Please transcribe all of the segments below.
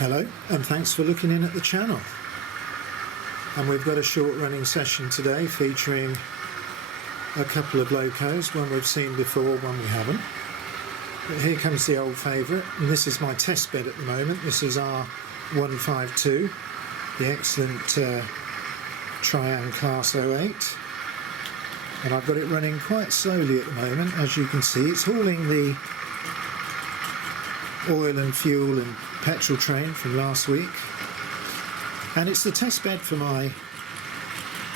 Hello, and thanks for looking in at the channel. And we've got a short running session today featuring a couple of locos, one we've seen before, one we haven't. But here comes the old favourite, and this is my test bed at the moment. This is AL1, the excellent Triang Class 08. And I've got it running quite slowly at the moment, as you can see. It's hauling the oil and fuel and petrol train from last week, and it's the test bed for my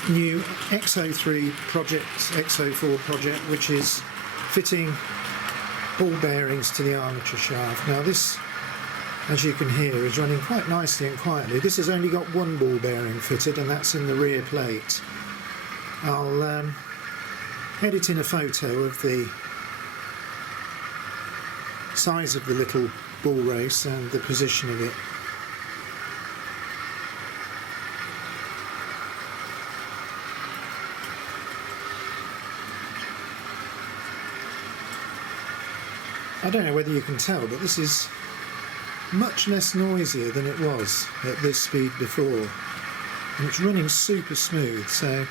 new XO3 project, XO4 project, which is fitting ball bearings to the armature shaft. Now this, as you can hear, is running quite nicely and quietly. This has only got one ball bearing fitted, and that's in the rear plate. I'll edit in a photo of the size of the little ball race and the position of it. I don't know whether you can tell, but this is much less noisier than it was at this speed before, and it's running super smooth. So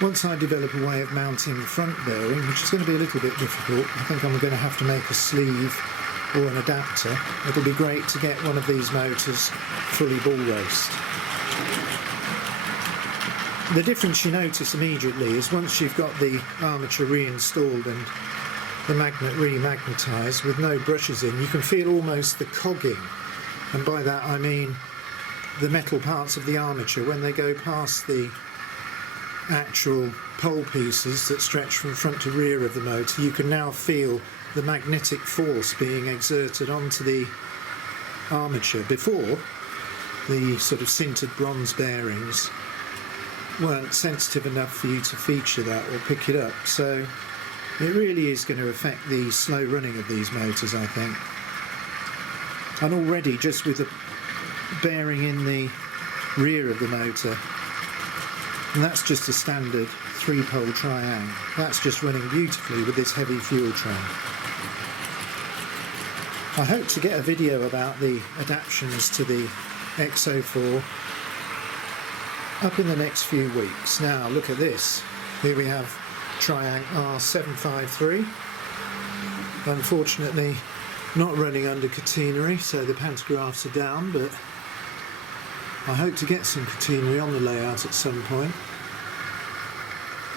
once I develop a way of mounting the front bearing, which is going to be a little bit difficult, I think I'm going to have to make a sleeve or an adapter. It'll be great to get one of these motors fully ball raced. The difference you notice immediately is once you've got the armature reinstalled and the magnet remagnetised with no brushes in, you can feel almost the cogging, and by that I mean the metal parts of the armature when they go past the actual pole pieces that stretch from front to rear of the motor. You can now feel the magnetic force being exerted onto the armature. Before, the sort of sintered bronze bearings weren't sensitive enough for you to feature that or pick it up, so it really is going to affect the slow running of these motors, I think. And already, just with the bearing in the rear of the motor, and that's just a standard 3-pole Triang, that's just running beautifully with this heavy fuel train. I hope to get a video about the adaptations to the XO4 up in the next few weeks. Now look at this, here we have Triang R753, unfortunately not running under catenary, so the pantographs are down, but I hope to get some catenary on the layout at some point.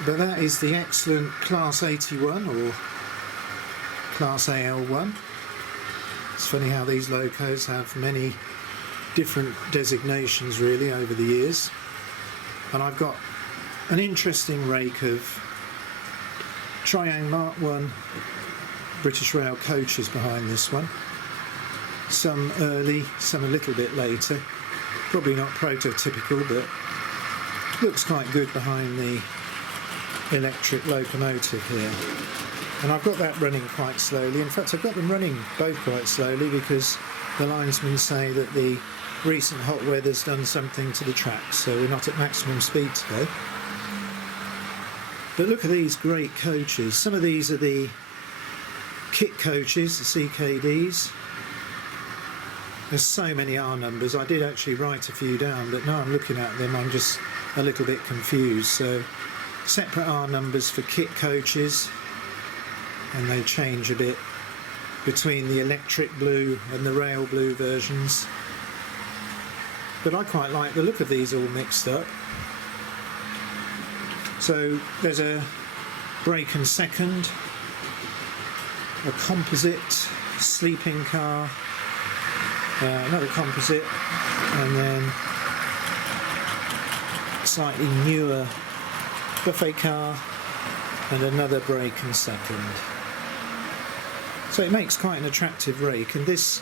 But that is the excellent Class 81 or Class AL1. It's funny how these locos have many different designations really over the years. And I've got an interesting rake of Triang Mark 1 British Rail coaches behind this one. Some early, some a little bit later. Probably not prototypical, but looks quite good behind the electric locomotive here. And I've got that running quite slowly. In fact, I've got them running both quite slowly because the linesmen say that the recent hot weather's done something to the tracks, so we're not at maximum speed today. But look at these great coaches. Some of these are the kit coaches, the CKDs. There's so many R numbers. I did actually write a few down, but now I'm looking at them I'm just a little bit confused. So separate R numbers for kit coaches, and they change a bit between the electric blue and the rail blue versions. But I quite like the look of these all mixed up. So there's a brake and second, a composite sleeping car, another composite, and then slightly newer buffet car, and another brake and second. So it makes quite an attractive rake, and this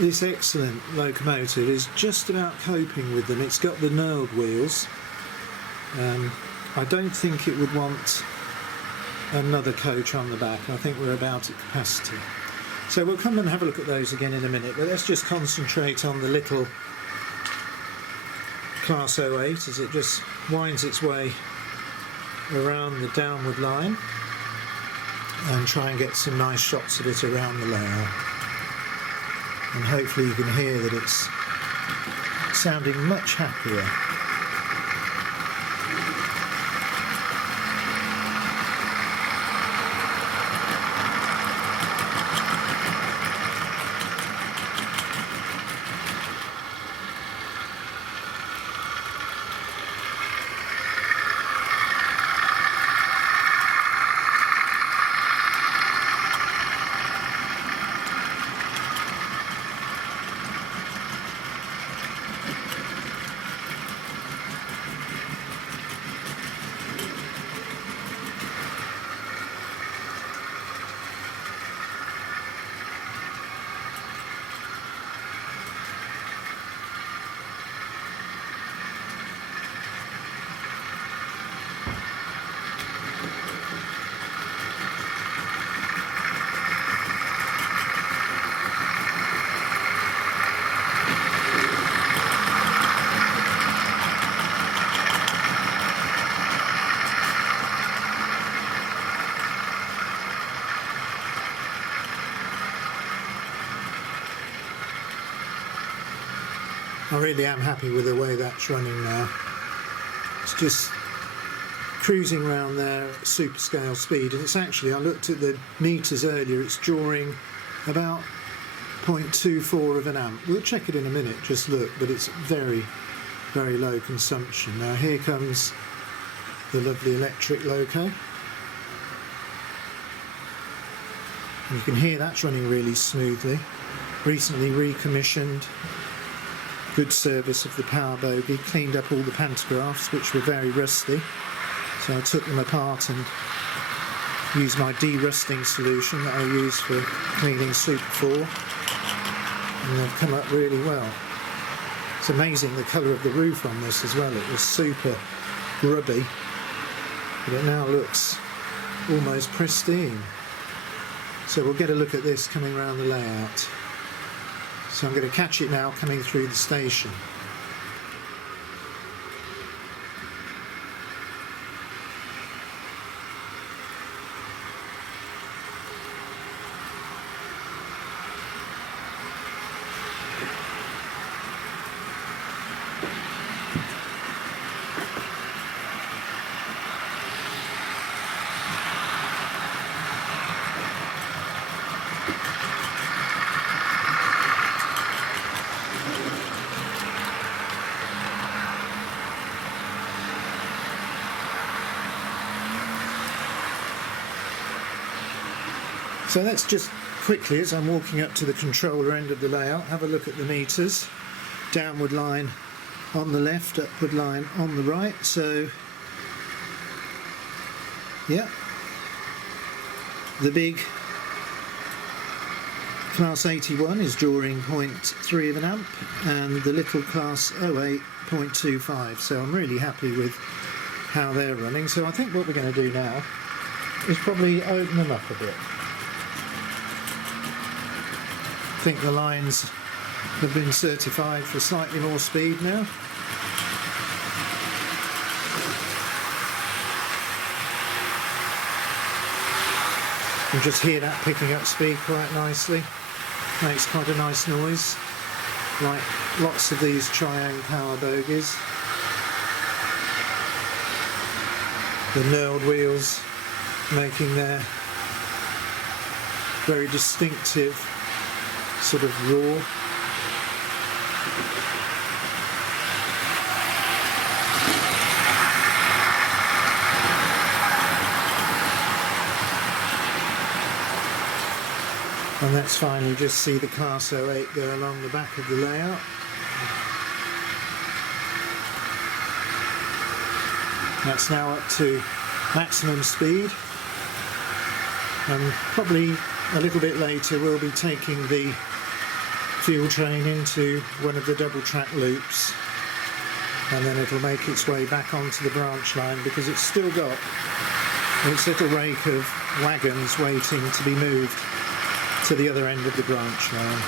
excellent locomotive is just about coping with them. It's got the knurled wheels. I don't think it would want another coach on the back. I think we're about at capacity. So we'll come and have a look at those again in a minute, but let's just concentrate on the little Class 08 as it just winds its way around the downward line. and try and get some nice shots of it around the layout. and hopefully you can hear that it's sounding much happier. I really am happy with the way that's running now. It's just cruising around there at super scale speed, and it's actually, I looked at the meters earlier, it's drawing about 0.24 of an amp. We'll check it in a minute, just look, but it's very, very low consumption. Now here comes the lovely electric loco. And you can hear that's running really smoothly. Recently recommissioned. Good service of the power bogey, cleaned up all the pantographs which were very rusty, so I took them apart and used my de-rusting solution that I use for cleaning Super 4, and they've come up really well. It's amazing the colour of the roof on this as well. It was super grubby, but it now looks almost pristine. So we'll get a look at this coming around the layout. So I'm going to catch it now coming through the station. So let's just quickly, as I'm walking up to the controller end of the layout, have a look at the meters. Downward line on the left, upward line on the right. So, yeah, the big class 81 is drawing 0.3 of an amp, and the little class 08 0.25. So I'm really happy with how they're running. So I think what we're going to do now is probably open them up a bit. I think the lines have been certified for slightly more speed now. You can just hear that picking up speed quite nicely. Makes quite a nice noise, like lots of these Triang power bogies. The knurled wheels making their very distinctive sort of roar. And that's fine, you just see the class 08 go along the back of the layout. That's now up to maximum speed, and probably a little bit later we'll be taking the fuel train into one of the double track loops, and then it'll make its way back onto the branch line, because it's still got its little rake of wagons waiting to be moved to the other end of the branch line.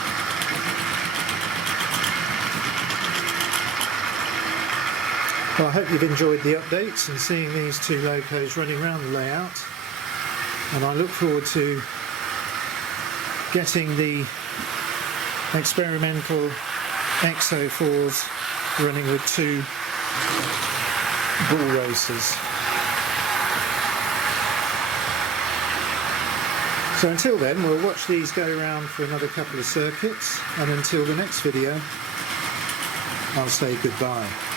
Well, I hope you've enjoyed the updates and seeing these two locos running around the layout, and I look forward to getting the experimental XO4s running with 2 ball racers. So until then, we'll watch these go around for another couple of circuits, and until the next video, I'll say goodbye.